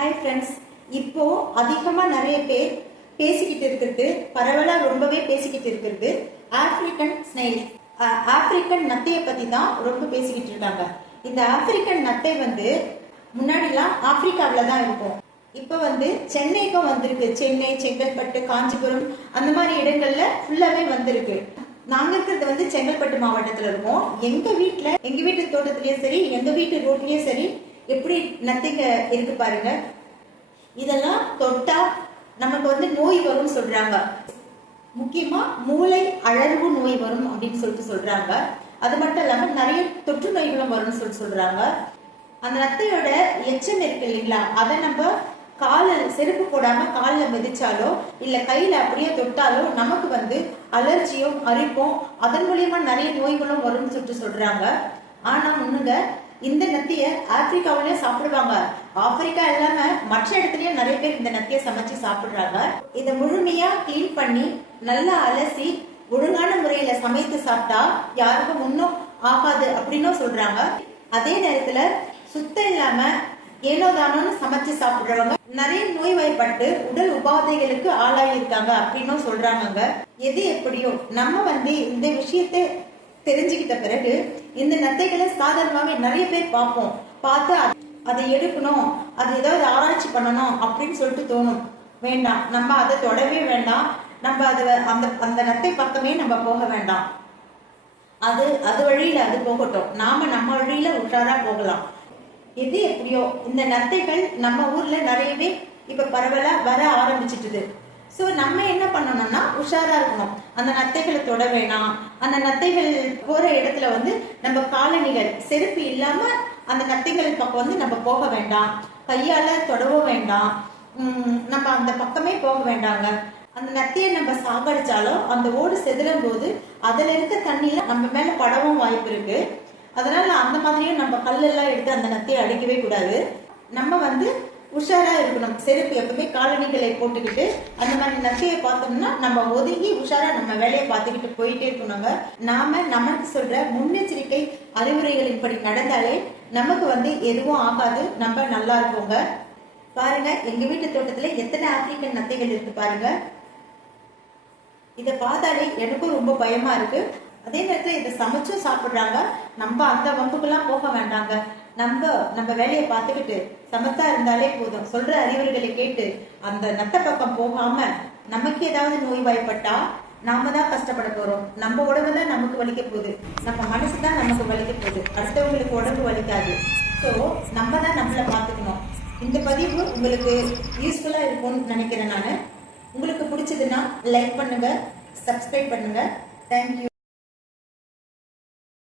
Hi friends, இப்போ அதிகமா நிறைய பேர் பேசிக்கிட்டு இருக்கிறது, பரவலா ரொம்பவே பேசிக்கிட்டு இருக்கிறது ஆப்பிரிக்கன் ஸ்னைல், ஆப்பிரிக்கன் நத்தையை பத்தி தான் ரொம்ப பேசிக்கிட்டு இருக்காங்க. இந்த ஆப்பிரிக்கன் நத்தை முன்னாடிலாம் ஆப்பிரிக்காவில தான் இருக்கும். இப்ப சென்னைக்கும் வந்திருக்கு. சென்னை, செங்கல்பட்டு, காஞ்சிபுரம் அந்த மாதிரி இடங்கள்ல ஃபுல்லாவே வந்திருக்கு. நாங்க இருக்கிறது செங்கல்பட்டு மாவட்டத்துல இருக்கோம். எங்க வீட்டு தோட்டத்திலயும் சரி, எங்க வீட்டு ரோட்லயும் சரி, எப்படி நத்தைங்க இருக்கு பாருங்க. இதெல்லாம் தொட்டா நமக்கு நோய் வரும்னு சொல்றாங்க. முக்கியமா மூளை அழற்வு நோய் வரும் அப்படின்னு சொல்றாங்க. அது மட்டும் இல்லாம நிறைய தொற்று நோய்களும் வரும்னு சொல்றாங்க. அந்த நத்தையோட எச்சம் இருக்கு இல்லைங்களா, அதை நம்ம செருப்பு போடாம காலில் மிதிச்சாலோ இல்ல கையில அப்படியே தொட்டாலோ நமக்கு அலர்ஜியும் அரிப்பும் அதன் மூலியமா நிறைய நோய்களும் வரும்னு சொல்றாங்க. ஆனா முன்னுங்க இந்த நத்திய ஆப்பிரிக்காவிலேயே சாப்பிடுவாங்க. ஆப்பிரிக்கா இல்லாம மற்ற இடத்துலயும் நிறைய பேர் இந்த நத்திய சமைச்சு சாப்பிடுறாங்க. இதை முழுமையா கிளீன் பண்ணி நல்லா அலசி ஒழுங்கான முறையில சமைத்து சாப்பிட்டா யாருக்கும் ஒன்னும் ஆகாது அப்படின்னு சொல்றாங்க. அதே நேரத்துல சுத்தம் இல்லாம ஏனோ தானோன்னு சமைச்சு சாப்பிடுறவங்க நிறைய நோய்வாய்ப்பட்டு உடல் உபாதைகளுக்கு ஆளாயிருக்காங்க அப்படின்னு சொல்றாங்க. எது எப்படியோ நம்ம இந்த விஷயத்தை தெரிஞ்சுக்கிட்ட பிறகு இந்த நத்தைகளை சாதாரணமாவே நிறைய பேர் பார்த்து அதை எடுக்கணும், அது ஏதாவது ஆராய்ச்சி பண்ணணும் அப்படின்னு சொல்லிட்டு தோணும். வேண்டாம், நம்ம அதை தொடவே வேண்டாம். நம்ம அந்த நத்தை பக்கமே நம்ம போக வேண்டாம். அது வழியில அது போகட்டும், நாம நம்ம வழியில உஷாரா போகலாம். எது எப்படியோ இந்த நத்தைகள் நம்ம ஊர்ல நிறையவே இப்ப பரவலா வர ஆரம்பிச்சிட்டுது. சோ நம்ம என்ன பண்ணணும்னா உஷாரா இருக்கணும். அந்த நத்தைகளை தொட வேணாம். அந்த நத்தைகள் போற இடத்துல நம்ம காலணிகள் செருப்பு இல்லாம அந்த நத்தைகள் பக்கம் நம்ம போக வேண்டாம். கையால தொடவும் வேண்டாம். நம்ம அந்த பக்கமே போக வேண்டாங்க. அந்த நத்தையை நம்ம சாகடிச்சாலும் அந்த ஓடு செதுறும் போது அதுல இருக்க தண்ணியில நம்ம மேல படவும் வாய்ப்பு இருக்கு. அதனால அந்த மாதிரியும் நம்ம கல்லெல்லாம் எடுத்து அந்த நத்தையை அடிக்கவே கூடாது. நம்ம உஷாரா இருக்கணும். செருப்பு எப்பவுமே காலணிகளை போட்டுக்கிட்டு அந்த மாதிரி நத்தையை பார்த்தோம்னா நம்ம ஒதுங்கி உஷாரா நம்ம வேலையை பார்த்துக்கிட்டு போயிட்டே இருக்கணுங்க. நாம நமக்கு சொல்ற முன்னெச்சரிக்கை அறிவுரைகளின் படி நடந்தாலே நமக்கு எதுவும் ஆகாது. நம்ம நல்லா இருக்கோங்க. பாருங்க, எங்க வீட்டு தோட்டத்துல எத்தனை ஆப்பிரிக்கன் நத்தைகள் இருக்கு பாருங்க. இதை பார்த்தாலே எனக்கும் ரொம்ப பயமா இருக்கு. அதே நேரத்துல இதை சமைச்சும் சாப்பிடுறாங்க. நம்ம அந்த வம்புக்கெல்லாம் போக வேண்டாங்க. நம்ம வேலையை பார்த்துக்கிட்டு சமத்தா இருந்தாலே போதும். சொல்ற அறிவுரைகளை கேட்டு அந்த நத்த பக்கம் போகாம நமக்கு ஏதாவது நோய் வாய்ப்பட்டா நாம தான் கஷ்டப்பட போறோம். நம்ம உடம்பு தான் நமக்கு வலிக்க போகுது, நம்ம மனசு தான் நமக்கு வலிக்க போகுது, அடுத்தவங்களுக்கு உடம்பு வலிக்காது. ஸோ நம்ம தான் நம்மளை பார்த்துக்கணும். இந்த பதிவு உங்களுக்கு யூஸ்ஃபுல்லா இருக்கும்னு நினைக்கிறேன். நான் உங்களுக்கு பிடிச்சதுன்னா லைக் பண்ணுங்க, சப்ஸ்கிரைப் பண்ணுங்க. தேங்க்யூ.